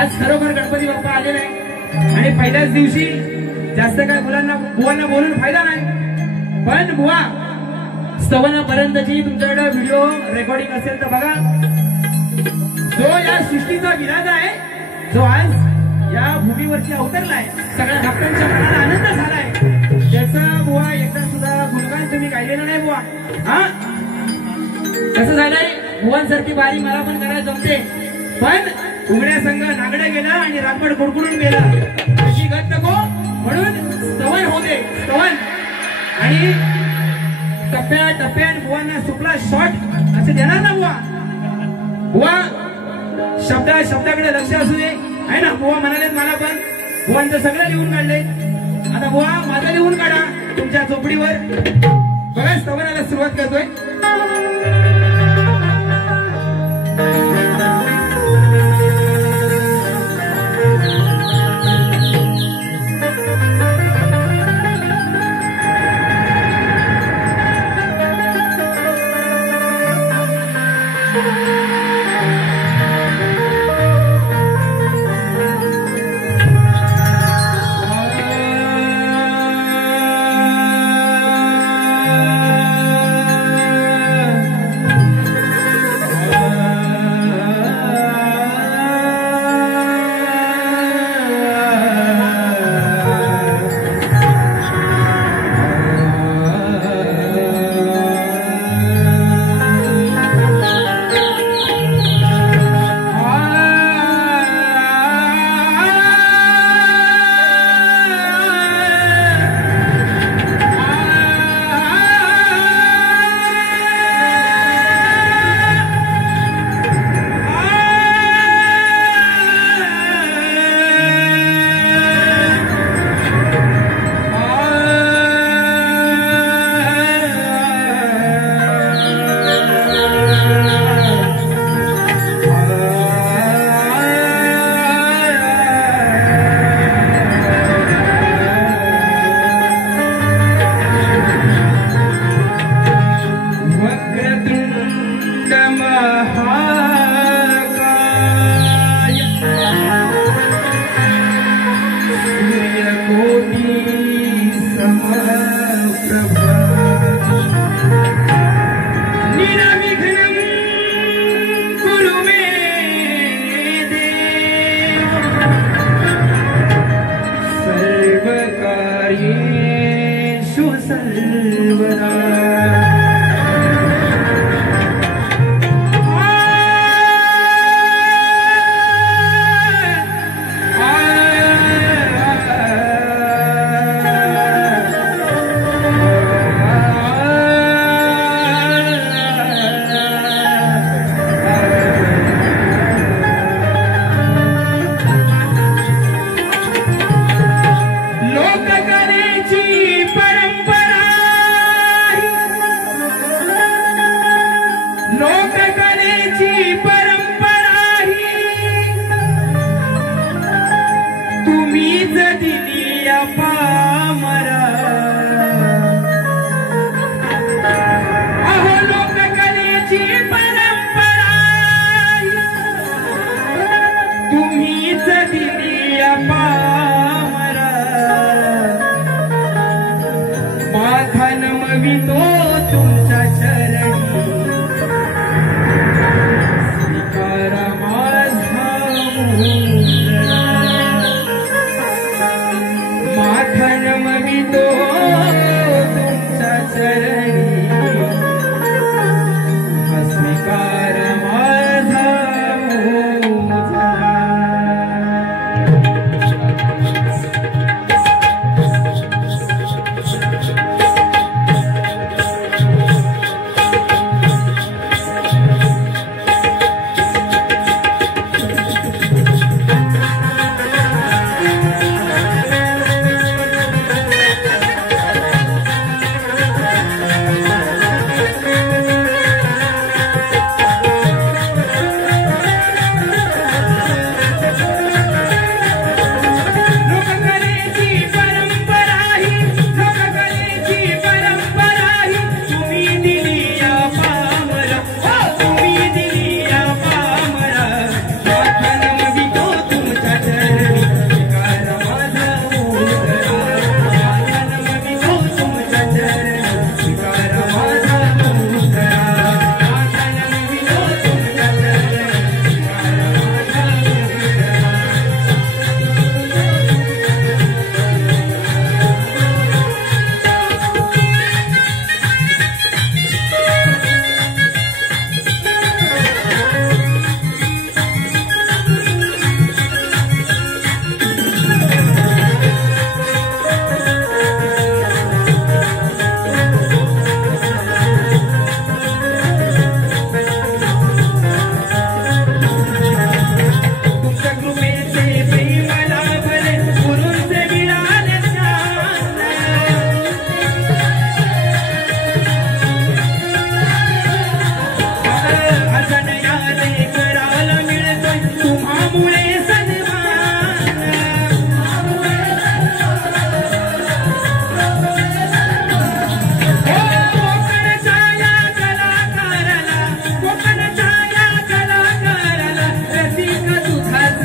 आज खरोखर गणपती बाप्पा आलेला आहे आणि पहिल्याच दिवशी जास्त काय मुलांना बुवांना बोलून फायदा नाही, पण बुवा स्तवनापर्यंतची तुमच्याकडे व्हिडिओ रेकॉर्डिंग असेल तर बघा. जो या सृष्टीचा विराजा आहे, जो आज या भूमीवरती अवतरलाय, सगळ्या भक्तांच्या मनाला आनंद झालाय, त्याचा बुवा एकदा सुद्धा गुणगान तुम्ही गायलेला नाही बुवा. हा कसं झालंय, बुवांसारखी बारी मला पण करायला जमते, पण उघड्या संघ नागडं गेलं आणि रातभर कुडकुडून गेलं अशी गत नको, म्हणून स्तवन होते स्तवन. आणि टप्प्या टप्प्यात बुवांना सुकला शॉट असे देणार ना बुवा. बुवा शब्दाकडे लक्ष असू दे आहे ना. बुवा म्हणाले मला पण बुवांचं सगळं लिहून काढले, आता बुवा माझं लिहून काढा तुमच्या चोपडीवर. बघा स्तवनाला सुरुवात करतोय. तुझ्यामुळे सन्मान कोकणच्या या कलाकाराला कोकणच्या या कलाकाराला रसिक तुझाच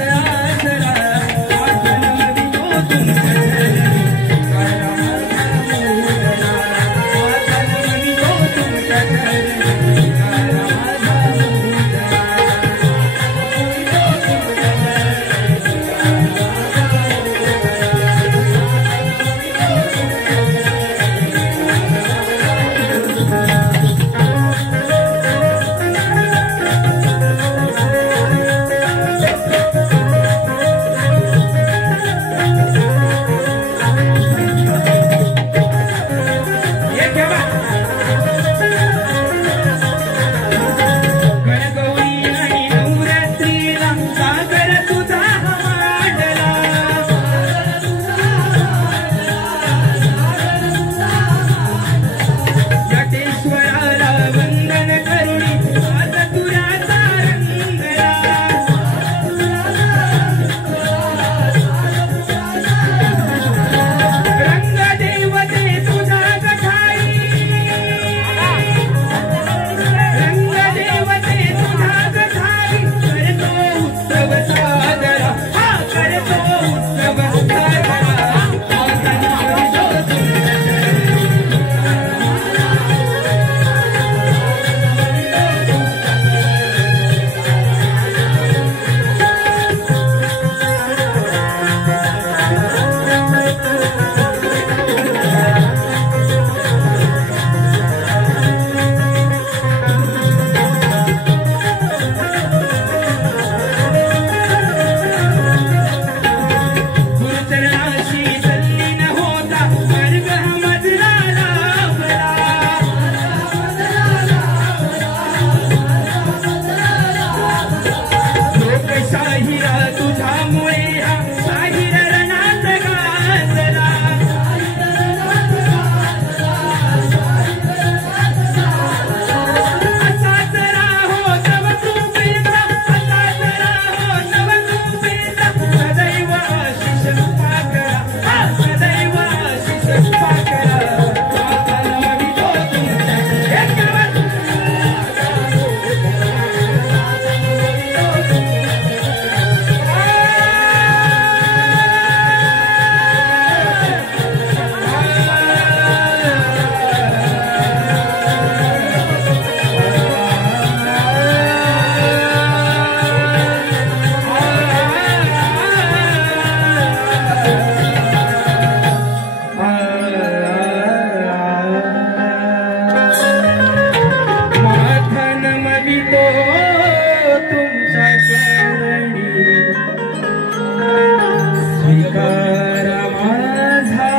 आसरा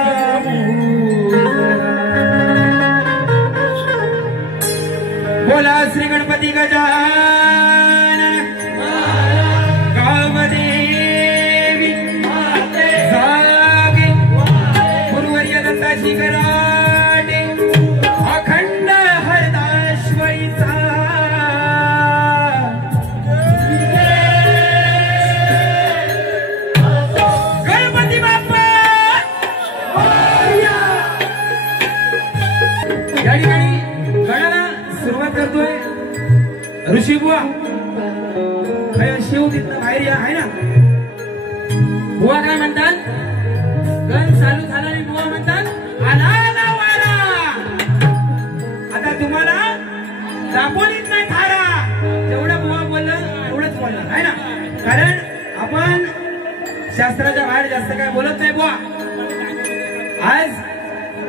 बोला श्री गणपती गजानन गावदेवी जागे गुरुवर्य दत्ताची कराटे अखंड हरदाश्वरीचा गणपती बाप्पा या ठिकाणी गणाला सुरुवात करतोय ऋषी बुवा शिव तिथं बाहेर आहे ना बुवा काय म्हणतात गण चालू झाला आणि बुवा म्हणतात आला ना वारा आता तुम्हाला दापोलीत नाही थारा जेवढं बुवा बोललं एवढंच बोलणार आहे ना कारण आपण शास्त्राच्या बाहेर जास्त काय बोलत नाही बुवा आज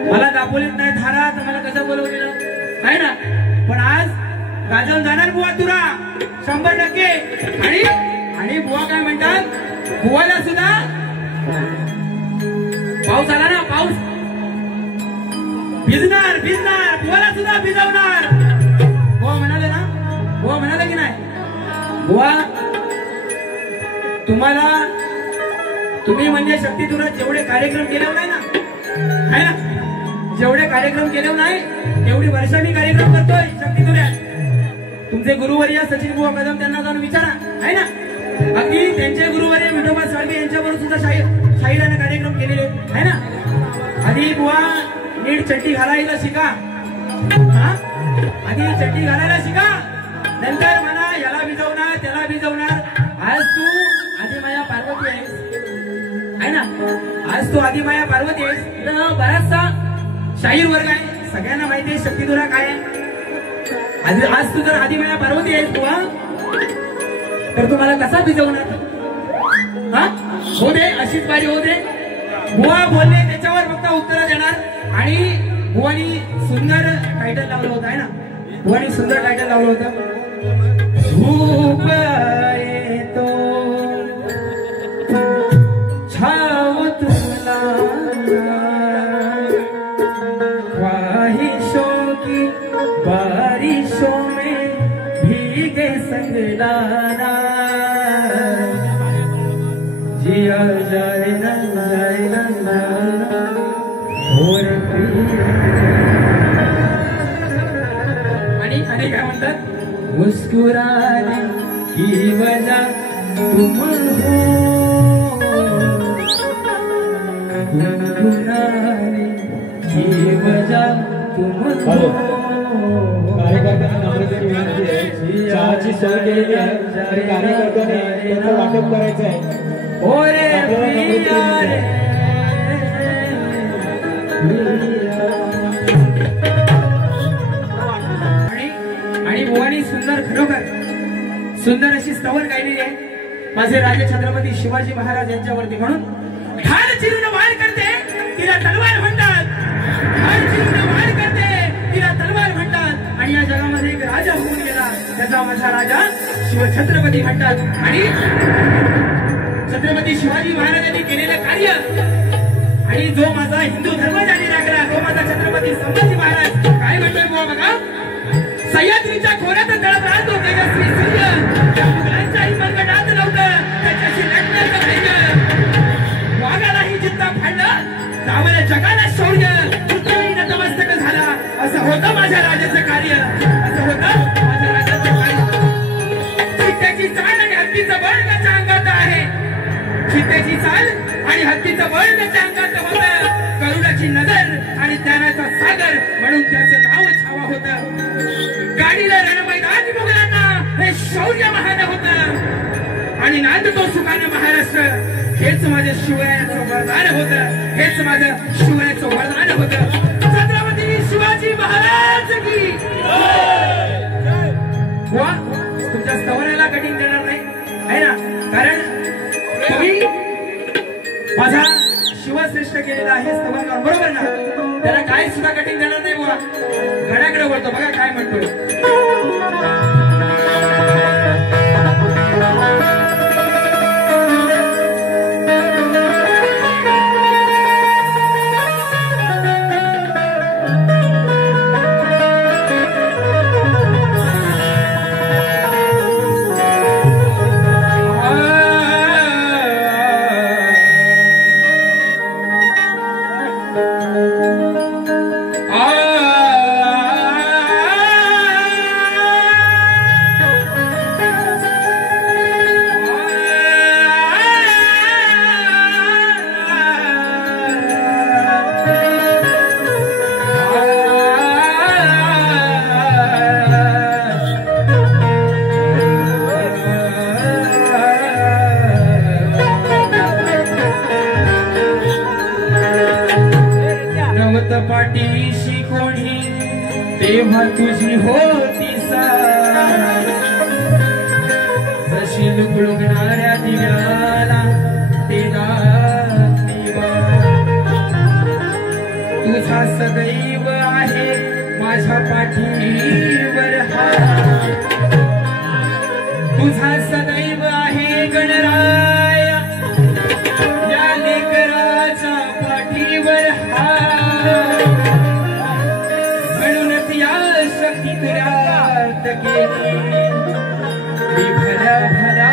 मला दापोलीत नाही थारा तर मला कसं बोलवलेलं आहे ना पण आज गाजवून जाणार बुवा तुरा 100% आणि बुवा काय म्हणतात बुवाला सुद्धा पाऊस आला ना पाऊस भिजणार बुवाला सुद्धा भिजवणार बुवा म्हणाले ना बुवा म्हणाले की नाही बुवा तुम्ही म्हणजे शक्तीतुरात जेवढे कार्यक्रम केले नाही ना आहे ना जेवढे कार्यक्रम केले नाही तेवढी वर्ष मी कार्यक्रम करतोय शक्तीतुरात तुमचे गुरुवर्य सचिन बुवा कदम त्यांना जाऊन विचारा आहे ना अगदी त्यांचे गुरुवारी विठोबा साळवी यांच्याबरोबर सुद्धा शाहीराने कार्यक्रम केलेले आहे ना. आधी बुवा नीट चड्डी घालायला शिका, आधी चड्डी घालायला शिका, नंतर म्हणा याला भिजवणार त्याला भिजवणार. आज तू आधी माया पार्वती आहेस आहे ना, आज तू आधी माया पार्वती आहेस. तर बराचसा शाहीर वर्ग आहे, सगळ्यांना माहिती आहे शक्ती तुला काय आहे. आज तू जर आधी माया पार्वती आहेस बुवा, तर तुम्हाला कसा भिजवणार. हा हो दे, अशीच बारी हो दे. बुवा बोलले त्याच्यावर फक्त उत्तर देणार. आणि बुवानी सुंदर टायटल लावलं होतं आहे ना, बुवानी सुंदर टायटल लावलं होतं. धूप येतो छाव तुला ख्वाहिशों की बारिशों में भीगे संगलाना जिया जाए ना जाए ना और आणि काय म्हणतात, मुस्कुराने की वजह तुम हो, गुनगुनाने की वजह तुम हो. कार्यकर्त्यांना नम्रतेची विनंती आहे, चहाची सोय केलेली आहे आणि कार्यकर्त्यांनी त्याचं वाटप करायचं आहे. आणि बुवानी सुंदर, खरोखर सुंदर अशी स्तवन गायलेली आहे माझे राजे छत्रपती शिवाजी महाराज यांच्यावरती. म्हणून ठार चिरून वार करते तिला तलवार म्हणतात, ठार चिरून वार करते तिला तलवार म्हणतात. आणि या जगामध्ये एक राजा होऊन गेला, त्याचा माझा राजा शिवछत्रपती म्हणतात. आणि छत्रपती शिवाजी महाराजांनी केलेलं कार्य आणि जो माझा हिंदू धर्म जाणी राखला, तो माझा छत्रपती संभाजी महाराज काय म्हणतोय बुवा बघा. सह्याद्रीच्या खोऱ्यात तळपळा तो तेजस्वी सूर्य, मुघलांच्याही मनगटात नव्हतं त्याच्याशी लढण्याचं धैर्य. वाघालाही जिद्द फाडलं, त्यामुळे जगाला शौर्य, पृथ्वी नतमस्तक झाला. असं होतं माझ्या राजाचं कार्य, असं होतं माझ्या राजाचं कार्य. चित्त्याची चाल आणि हत्तीचं बळ त्याच्या अंगात आहे, चित्त्याची चाल आणि हत्तीचं बळ त्याच्या अंगात होतं. करुणाची नजर आणि ज्ञानाचा सागर म्हणून त्याचं नाव छावा होतं. गाडीला रणमैदानी मुघलांना हे शौर्य महान होतं. आणि नांदतो सुखाने महाराष्ट्र, हेच माझ्या शिवरायाचं वरदान होतं, हेच माझं शिवरायाचं वरदान होतं. छत्रपती शिवाजी महाराज की वा. तुमच्या स्तवनाला कठीण देणार नाही आहे ना, कारण तुम्ही माझा शिवश्रेष्ठ केलेला आहे स्तवन, बरोबर ना. त्याला काय सुद्धा कठीण देणार नाही बुवा. गडाकडे वळतो बघा काय म्हणतोय. पाठीशी कोणी तेव्हा तुझी होती साथ, जशी लुकलुकणाऱ्या दिव्याला ते दिवा. तुझा सदैव आहे माझ्या पाठीवर हात, तुझा सदैव आहे गणराया या लेकराच्या पाठीवर हात. म्हणूनच या शक्ती तुऱ्यात गेली मी भल्या भल्या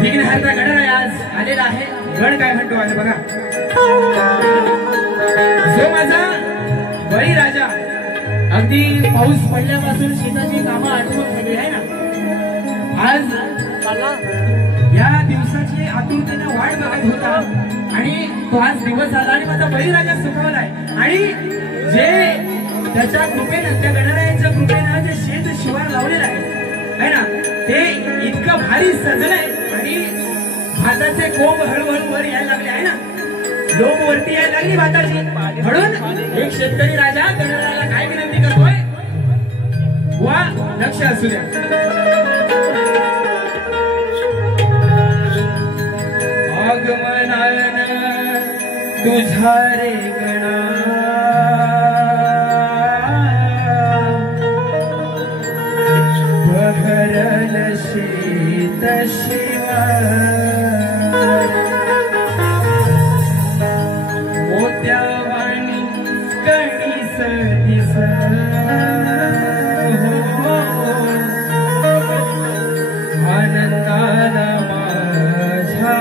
विघ्नहर्ता गणराय आज आलेला आहे. गण काय म्हणतो आहे बघा. माझा बळीराजा अगदी पाऊस पडल्यापासून शेताची कामं आटोपत गेली आहे ना. आज या दिवसाची आतुरतेने वाट बघत होता आणि तो आज दिवस आला आणि माझा बळीराजा सुखवलाय. आणि जे त्याच्या कृपेनं, त्या गणरायाच्या कृपेनं जे शेत शिवार लावलेलं आहे ना, ते इतकं भारी सजलंय आणि भाताचे कोंब हळूहळू वर यायला लागले आहे ना, लोक वरती यायला लागली भाताची. म्हणून एक शेतकरी राजा गणरायाला काय विनंती करतोय, वा लक्ष असू द्या. आगमनान तुझा रे गणा बहरल शीत शिवार मोत्यावाणी कणीस दिस आनंदाला माझ्या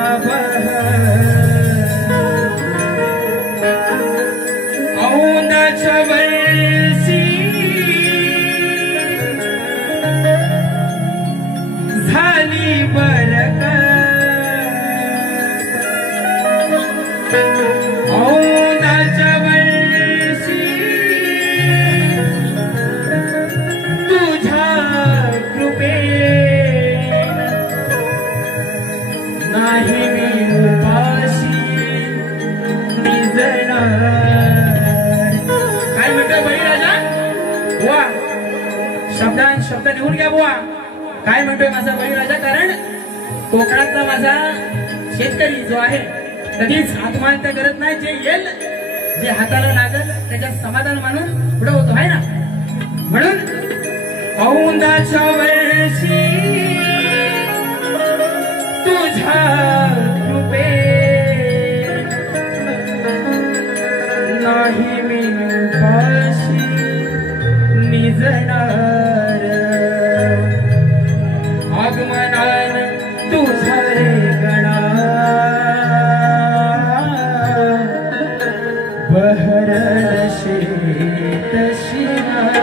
औंदाच्या वर्षी झाली बरकत, औंदाच्या वर्षी तुझ्या कृपेन नाही मी उपाशी निजणार. काय म्हणतोय बळीराजा? बुवा शब्द निघून घ्या बुवा. काय म्हणतोय माझा बळीराजा? कारण कोकणातला माझा शेतकरी जो आहे कधीच आत्महत्या करत नाही. जे येईल, जे हाताला लागल त्याच्यात समाधान मानून पुढे होतो आहे ना. म्हणून औंदाच्या वर्षी तुझ्या कृपे नाही मी उपाशी निजणार. आगमनान तुझा रे गणा बहरल शीत शिवार.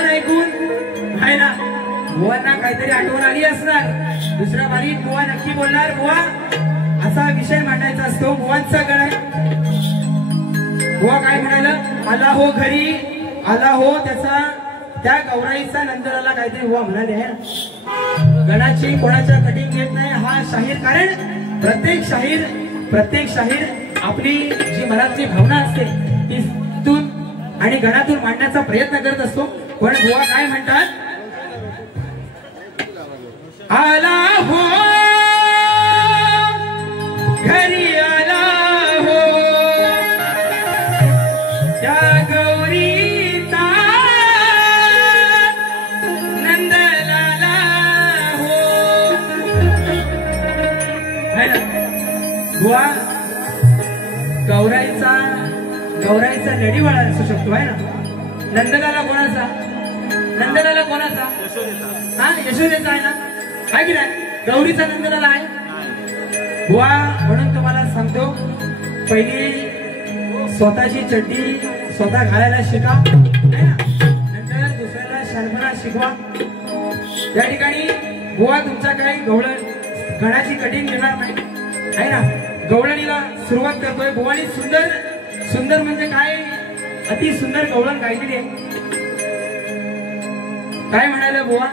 श्रवण ऐकून आहे ना बुवांना काहीतरी आठवण आली असणार. दुसऱ्या बारीत बुवा नक्की बोलणार. बुवा असा विषय मांडायचा असतो. बुवांचा गण आहे. बुवा काय म्हणाला? आला हो घरी आला हो. त्याचा त्या गौराईचा नंदलाला काहीतरी बुवा म्हणाले आहे ना. गणाची कोणाच्या कटिंग घेत नाही हा शाहीर. कारण प्रत्येक शाहीर आपली जी मनातली भावना असते तीतून आणि गणातून मांडण्याचा प्रयत्न करत असतो. पण बुवा काय म्हणतात? आला हो घरी आला हो त्या गौरीचा नंदलाला हो. बुवा गौराईचा नडीवाळा असू शकतो आहे ना. नंदलाला कोणाचा? नंदलाला कोणाचा? हा यशोदेचा आहे ना. काय की नाही? गौरीचा नंदलाला आहे. बुवा म्हणून तुम्हाला सांगतो पहिली स्वतःची चड्डी स्वतः घालायला शिका है ना. नंतर दुसऱ्याला शानपणा शिकवा. या ठिकाणी बुवा तुमचा काही गणाची कटिंग घेणार नाही आहे ना. गवळणीला सुरुवात करतोय. बुवानी सुंदर म्हणजे काय अति सुंदर गवळण गायलेली आहे. काय म्हणाले बुवा?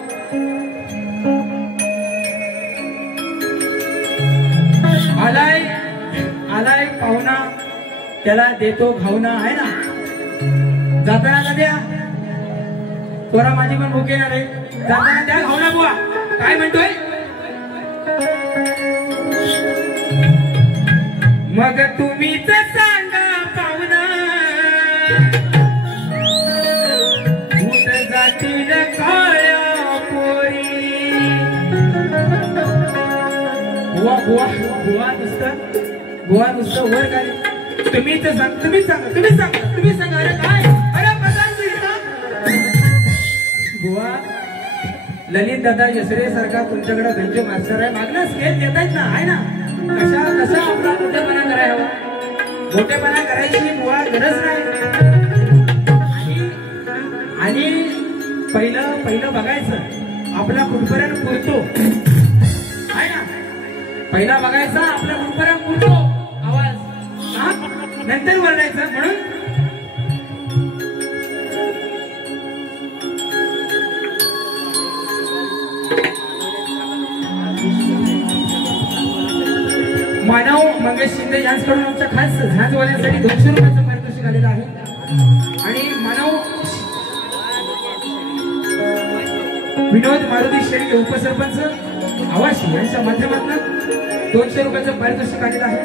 आलाय पाहुणा त्याला देतो भावना आहे ना. जाताना द्या पोरा माझी पण भूक येणार आहे. जाताना द्या भावना. बुवा काय म्हणतोय? मग तुम्हीच सांगा पाहुणा भूत जातील काळ्या पोरी. बुवा नुसतं वर काय? तुम्ही सांगा. अरे काय? अरे बुवा ललित दादा यसरे सारखा तुमच्याकडे गंज मास्टर आहे. मागणं स्केल देतायत ना आहे ना. कसा आपला मोठेपणा करायला हवा. मोठेपणा करायची बुवा गरज नाही. आणि पहिलं बघायचं आपला कुठपर्यंत पुरतो आहे ना. पहिला बघायचा आपल्या कुठपर्यंत पुरतो आवाज. नंतर वरडायचं. म्हणून मानव मंगेश शिंदे यांच्याकडून आमच्या खास झांजवाल्यांसाठी 200 रुपयाचं पारितोषिक आलेलं आहे. आणि मानव विनोद मारुती शेळके उपसरपंच आवाशी यांच्या माध्यमातून 200 रुपयाचं पारितोषिक आलेलं आहे.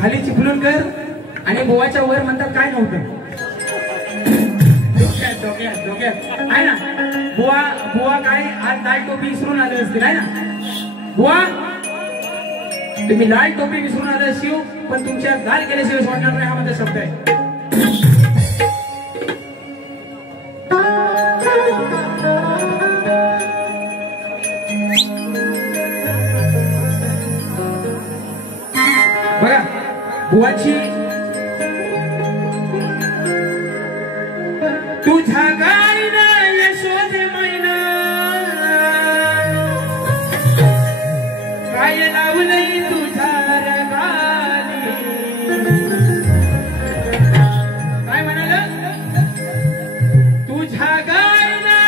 खाली चिपळूण कर आणि बुवाच्या वर म्हणतात काय नव्हतं. डोक्यात आहे ना. बुवा काय आज लाल टोपी विसरून आले असतील आहे ना. बुवा तुम्ही लाल टोपी विसरून आले शिव पण तुमच्या लाल केल्याशिवाय सोडणार नाही हा माझा शब्द आहे. बघा बुवाची तुझ्या गाईना यशोदे मैना काय लावलंय तुझ्या रगाली. काय म्हणाल? तुझ्या गाईना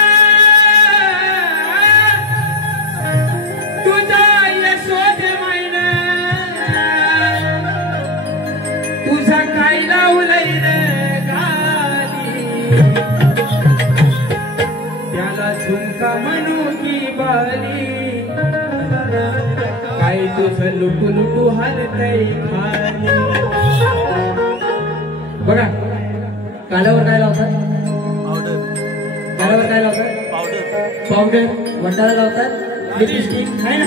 तुझ्या यशोदे मैना तुझा काय लावलंय झुमका म्हणू की बाली काय तुझं लुटू हालतय खाली. बघा कालावर काय लावतात? कालावर काय लावतात? पावडर. वंडाला लावतात लिपस्टिक आहे ना.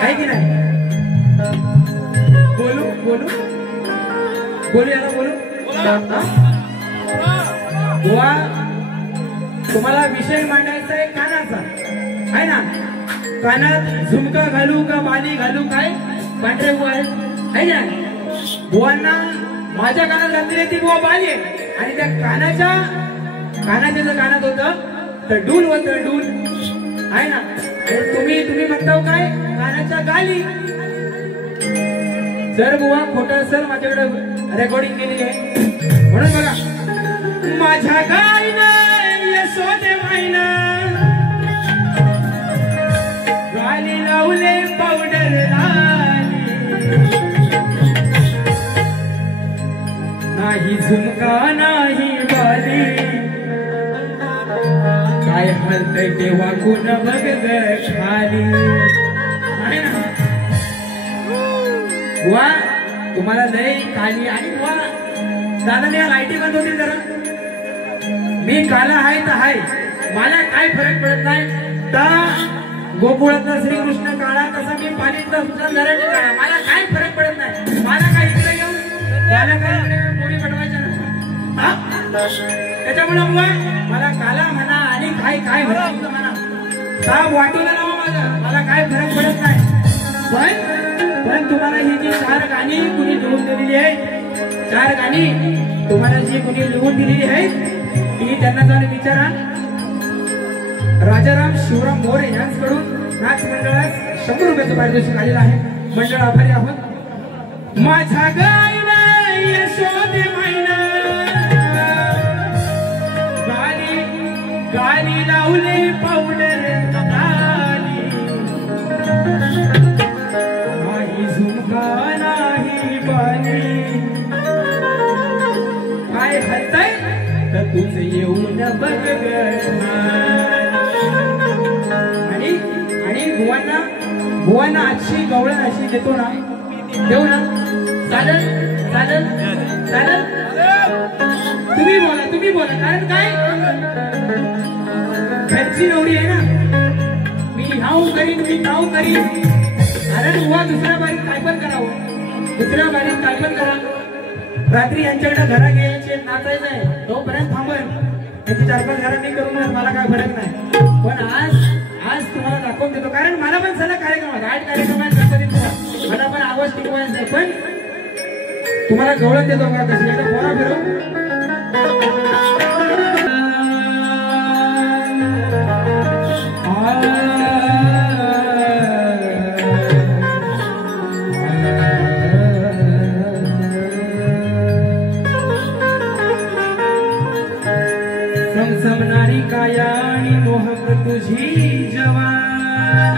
आहे की नाही? बोलू याला बोलू. बुवा तुम्हाला विषय मांडायचा आहे कानाचा आहे ना. कानात झुमका घालू का बाली घालू? काय पांढरे बुवा आहे ना. बुवांना माझ्या कानात घातलेली ती बुवा बाली आहे आणि त्या कानाच्या जर कानात होतं तर डूल होतं डूल आहे ना. आणि तुम्ही म्हणता काय कानाच्या गाली. जर बुवा खोटं असेल माझ्याकडे रेकॉर्डिंग केलेली आहे म्हणून बघा. माझ्या गाईनं यशोदे माईनं गाली लावले पावडर लाली. नाही झुमका नाही बाली काय हलतय ते वाकून बघ खाली. बुवा तुम्हाला लय खाली आणि बुवा दादा या लाईटी बंद होती जरा. मी काला हाय तर हाय मला काय फरक पडत नाही. तर गोकुळातला श्रीकृष्ण काळा तसा मी पालीतला सुद्धा जरा काळा मला काय फरक पडत नाही. मला काय इकडे घेऊन मला काय पोळी बनवायच्या त्याच्यामुळे मला काला म्हणा आणि काय काय म्हणा साप वाटून लावा माझं मला काय फरक पडत नाही. पण तुम्हाला ही जी 4 गाणी कुणी लिहून दिलेली आहे 4 गाणी तुम्हाला जी कुणी लिहून दिलेली आहे ती त्यांना जाऊन विचारा. राजाराम शिवराम मोरे यांच्याकडून नाच मंडळास 100 रुपयाचं पारितोषिक आलेलं आहे. मंडळ आभारी आहोत. माझ्या गाईला यशोदे माईनं गाली लावले पावडर लाली. नाही झुमका नाही बाली काय हलतय तर तुझे येऊन बघ. आणि बुवांना आजची गवळण अशी देतो ना देऊ ना. चालेल चालेल चालेल तुम्ही बोला कारण काय घरची नवरी आहे ना. मी ह्याऊ करीन मी ताऊ करीन कारण बुवा दुसऱ्या बारीत काय पण करावं दुसऱ्या बारीत काय पण करा. रात्री यांच्याकडे घरा घ्यायचे नाचायचं आहे तोपर्यंत थांबन त्याची 4-5 घरा मी करून मला काय फरक नाही. पण आज तुम्हाला दाखवून देतो कारण मला पण सलग कार्यक्रम आहे 8 कार्यक्रम आहेत गणपतीचा मला पण आवाज टिकवायचा नाही. पण तुम्हाला गवळण देतो का कशी आता पोरा फिरव. समसमणारी काया आणि मोहक तुझी जवान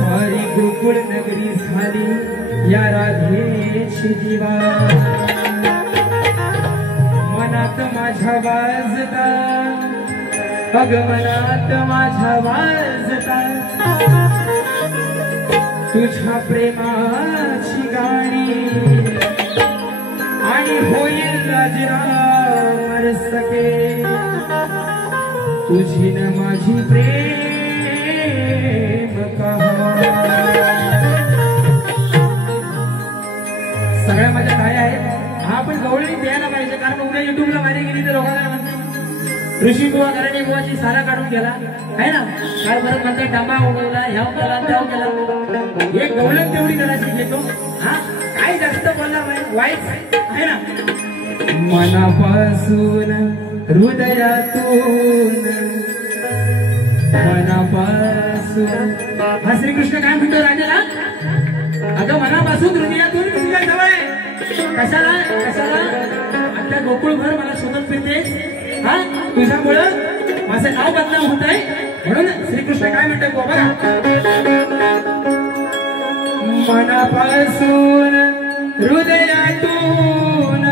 सारी गोकुळ नगरी झाली या राधेची दिवा. मनात माझ्या वाजता अग मनात माझ्या वाजता तुझ्या प्रेमाची गाणी आणि होईल राजराम सके तुझी न माझी प्रेम सगळ्या माझ्या काय आहेत. हा पण गवळणी द्यायला पाहिजे कारण उद्या युट्यूबला मारी गेली तर लोकांना म्हणते ऋषी बुवा घराणी बुवाची सारा काढून गेला आहे ना. काय परत म्हणते डांबा उडवला ह्याव केला त्याव केला. एक गवळण तेवढी करायची घेतो. हा काय जास्त बोलणार नाही वाईट आहे ना. मनापासून हृदयातून मनापासून हा श्रीकृष्ण काय म्हणतो राजाला अगं मनापासून हृदयातून मी तुझ्या जवळ आहे. कशाला आता गोकुळभर मला शोधत फिरतेस हा तुझ्यामुळं माझं नाव बदनाम होत आहे म्हणून श्रीकृष्ण काय म्हणतो बघा. मनापासून हृदयातून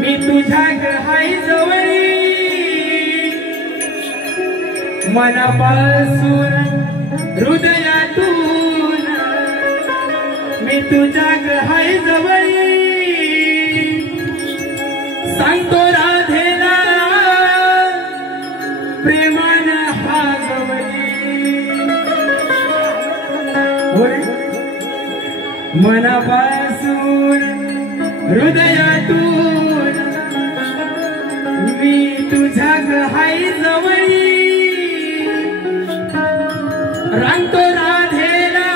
मी तुझ्या हाय जवळी मनापासून हृदयातून मी तुझ्या हाय जवळी सांगतो राधेला प्रेमान हा गवळी. मनापासून हृदयातून मी तुझ्या हाय जवळी रांगतो राधेला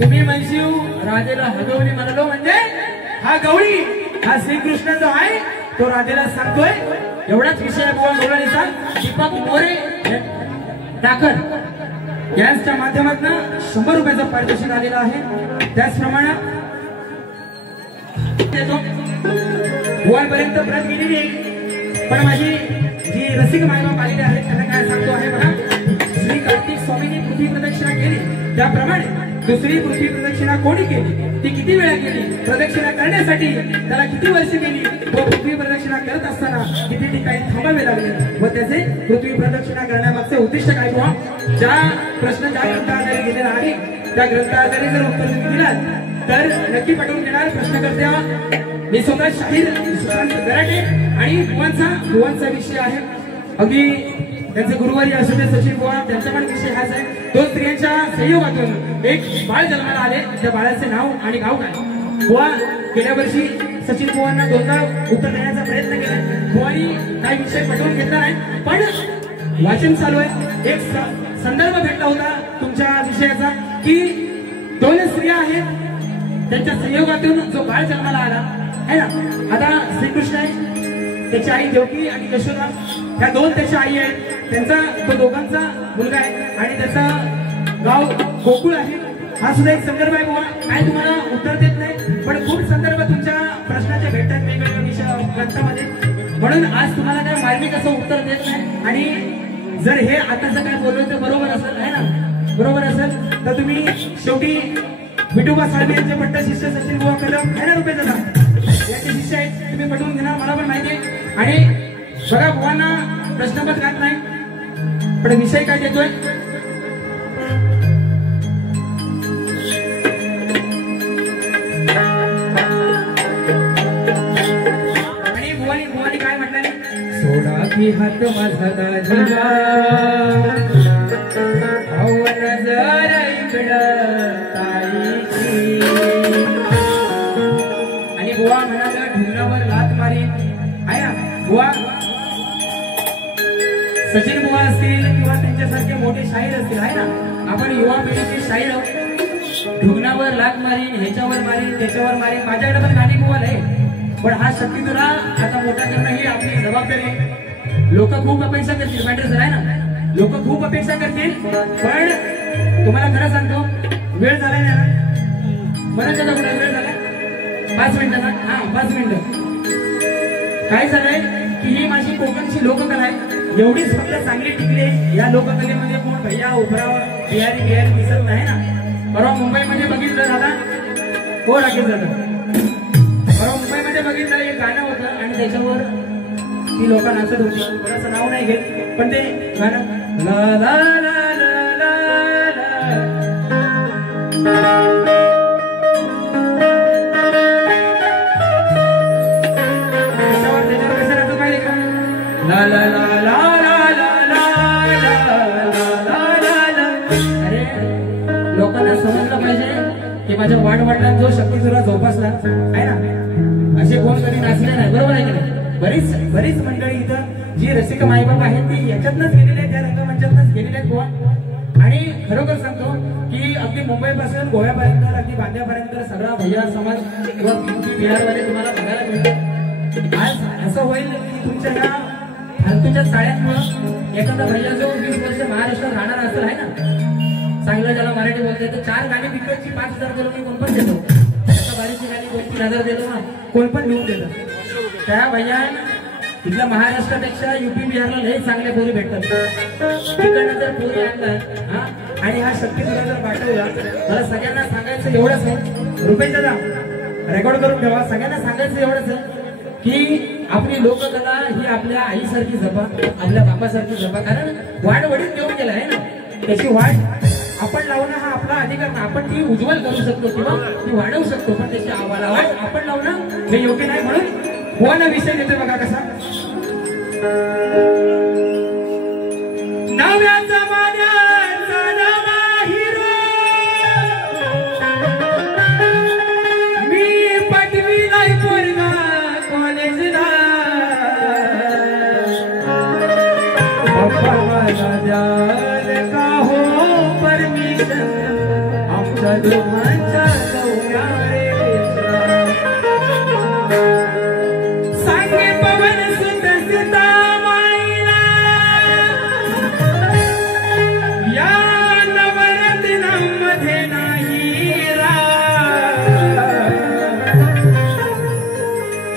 तुम्ही म्हणशीव राधेला हगवली म्हणालो म्हणजे हा गवळी हा श्रीकृष्ण जो आहे तो राधेला सांगतोय. एवढाच विषय बोलण्याचा दीपक मोरे टाकर यांच्या माध्यमातून 100 रुपयाचं पारितोषिक आलेलं आहे. त्याचप्रमाणे गोवापर्यंत प्रत गेलेली आहे. पण माझी जी रसिक मायबाप आलेली आहेत त्यांना काय सांगतो आहे बघा. श्री कार्तिक स्वामींनी पृथ्वी प्रदक्षिणा केली त्याप्रमाणे दुसरी पृथ्वी प्रदक्षिणा कोणी केली ती किती वेळा केली प्रदक्षिणा करण्यासाठी त्याला किती वर्ष गेली व पृथ्वी प्रदक्षिणा करत असताना किती ठिकाणी थांबावे लागले व त्याचे पृथ्वी प्रदक्षिणा करण्यामागचे उद्दिष्ट काय किंवा ज्या प्रश्न ज्या ग्रंथाद्वारे दिलेला आहे त्या ग्रंथाद्वारे जर उत्तर दिलात तर नक्की पटवून देणार प्रश्नकर्त्या मी स्वतः शाहीर सुशांत गराटे आणि भुवनचा विषय आहे. अगदी त्यांचे गुरुवारी असू दे सचिन बुवा त्यांचा पण विषय हाच आहे. 2 स्त्रियांच्या संयोगातून एक बाळ जन्माला आले. त्या बाळाचे नाव आणि गाव काय बुवा गेल्या वर्षी सचिन बुवांना 2दा उत्तर देण्याचा प्रयत्न केला. बुवानी काही विषय पटवून घेतला नाही पण वाचन चालू आहे. एक संदर्भ भेटला होता तुमच्या विषयाचा की 2 स्त्रिया आहेत त्यांच्या संयोगातून जो बाळ जन्माला आला आहे ना. आता श्रीकृष्ण आहे त्याची आई देवकी आणि यशोदा ह्या 2 त्याच्या आई आहेत. त्यांचा तो दोघांचा मुलगा आहे आणि त्याचा गाव गोकुळ आहे. हा सुद्धा एक संदर्भ आहे बुवा. काय तुम्हाला उत्तर देत नाही पण खूप संदर्भ तुमच्या प्रश्नाचे भेटतात वेगवेगळ्या विषय ग्रंथामध्ये. म्हणून आज तुम्हाला काय मार्मिक असं उत्तर देत नाही. आणि जर हे आताचं काय बोललो ते बरोबर असेल आहे ना बरोबर असेल तर तुम्ही शेवटी विठोबा साळवे यांचे पट्ट शिष्य सचिन बुवा कदम आहे ना रुपये दादा यांचे शिष्य आहेत. तुम्ही पटवून घेणार मला पण माहिती आहे. आणि बघा बुवांना प्रश्नपत्र घात नाही पण विषय काय देतोय आणि बुवानी काय म्हटलं सोडा की हात माझा दाजीला नजर ताईची आणि बुवा म्हणाला ढुंगणावर लात मारी आहे ना बुवा. सचिन बुवा असतील किंवा त्यांच्यासारखे मोठे शाहीर असतील आहे ना. आपण युवा पिढीचे शाहीर आहोत. ढुंगणावर लात मारीन ह्याच्यावर मारीन त्याच्यावर मारीन माझ्याकडे पण गाणी बुवा आहे पण हा शक्ती तुला आता मोठा करणं ही आपली जबाबदारी आहे. लोक खूप अपेक्षा करतील मॅटर सर आहे ना. लोक खूप अपेक्षा करतील पण तुम्हाला खरं सांगतो वेळ झालाय ना बरं त्याचा कुठे वेळ झालाय 5 मिनिटाचा हा 5 मिनिटं. काय झालंय की ही माझी कोकणची लोककला आहे. एवढीच फक्त चांगली टिकली या लोककलेमध्ये कोण भैया उभराव बिहारी दिसत नाही ना. परवा मुंबईमध्ये बघितलं दादा हो राकेश दादा परवा मुंबईमध्ये बघितलं एक गाणं होतं आणि त्याच्यावर ती लोक नाचत होती. कोणाचं नाव नाही घेत पण ते गाणं ला ला ला ला ला ला ला अरे लोकांना समजलं पाहिजे की माझ्या वाडवडिलांना जो शक्ती तुला जोपासला आहे ना असे कोण कधी नाचले नाही बरोबर आहे की नाही. बरीच मंडळी इथं जी रसिक मायबाप आहेत ती याच्यातनच गेलेले आहेत त्या रंगमंचातनच गेलेले आहेत बुवा. आणि खरोखर सांगतो की अगदी मुंबईपासून गोव्यापर्यंत अगदी बांद्यापर्यंत सगळा भैया समाज किंवा बिहारवाले तुम्हाला बघायला मिळतात. आज असं होईल की तुमच्या या फालतूच्या साड्यांमुळे एखादा भैया जो 20 वर्ष महाराष्ट्रात राहणार असेल आहे ना, चांगलं ज्याला मराठी बोलते तर 4 गाणी विकतची 5,000 दिलो मी कोण पण देतो, एका बारीची गाणी 2-3 दिलो ना कोण पण लिहून देतं. त्या भैया इथल्या महाराष्ट्रापेक्षा युपी बिहारला लय चांगले पोरी भेटतात. तिकडनं जर पोरी आणतात हा आणि हा शक्ती तुला जर पाठवला, मला सगळ्यांना सांगायचं एवढंच आहे, रुपेश दादा रेकॉर्ड करून ठेवा, सगळ्यांना सांगायचं एवढंच आहे की आपली लोककला ही आपल्या आईसारखी जपा, आपल्या बापासारखी जपा. कारण वाढ वडील देऊन गेला आहे ना, त्याची वाढ आपण लावणं हा आपला अधिकार ना. आपण ती उज्ज्वल करू शकतो किंवा ती वाढवू शकतो, पण त्याची वाढ आपण लावणं हे योग्य नाही. म्हणून कोण विषय देतोय बघा कसा, नव्या जमान्याचा नवा हिरो मी पटवीला पोरगा कॉलेजला, पप्पा मला द्याल का हो परमिशन आमच्या दोघांच्या गौऱ्या रे. सांगे पवन सुत सीता माईला या नवरत्नांमध्ये नाही रा,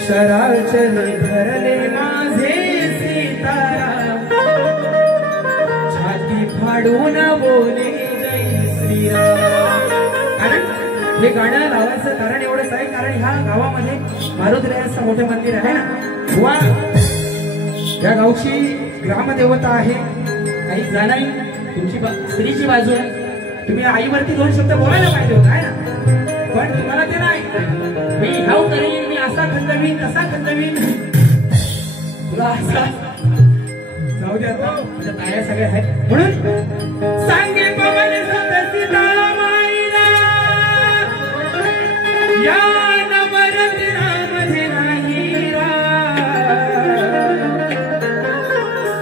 शराचरी भरले माझे सीताराम, छाती फाडून बोले जय श्रीराम. कारण हे गाणं लावायचं कारण एवढंच आहे, कारण ह्या गावामध्ये मारुतीरायाचं मोठे मंदिर आहे ना, बुवा या गावची ग्रामदेवता आहे. काही जाणाई तुमची स्त्रीची बाजू आहे, तुम्ही आईवरती 2 शब्द बोलायला पाहिजे होत आहे ना, पण तुम्हाला ते नाही. मी हाव करीन, मी असा खंदवीन तसा खंदवीन, तुला असा जाऊ दे आता, माझ्या ताया सगळ्या आहेत. म्हणून सांगे पवन सुत सीता माईला या नवरत्नामध्ये नाही रा,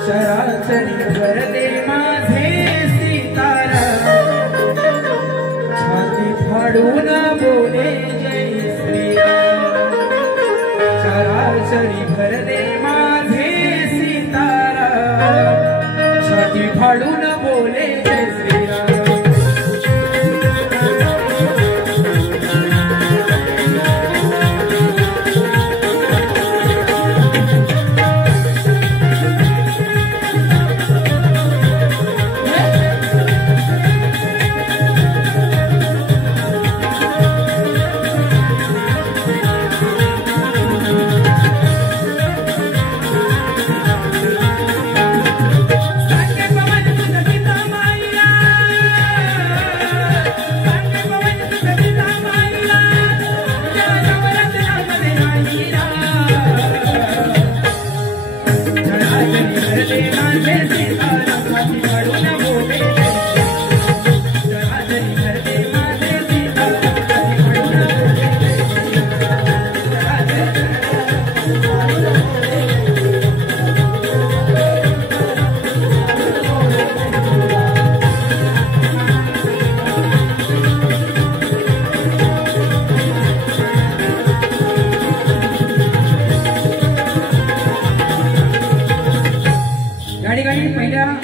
शराचरी भरले माझे सीताराम, छाती फाडून बोले जय श्रीराम, शराचरी भरले माझे सीताराम, छाती फाडून बोले जय श्रीराम.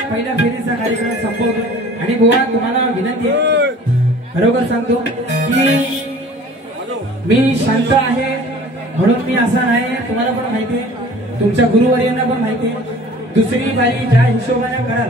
पहिल्या फेरीचा कार्यक्रम संपवतो. आणि बुवा तुम्हाला विनंती आहे, खरोखर सांगतो की मी शांत आहे म्हणून मी असा नाही, तुम्हाला पण माहिती आहे, तुमच्या गुरुवर्यांना पण माहिती आहे. दुसरी बारी ज्या हिशोबाने कराल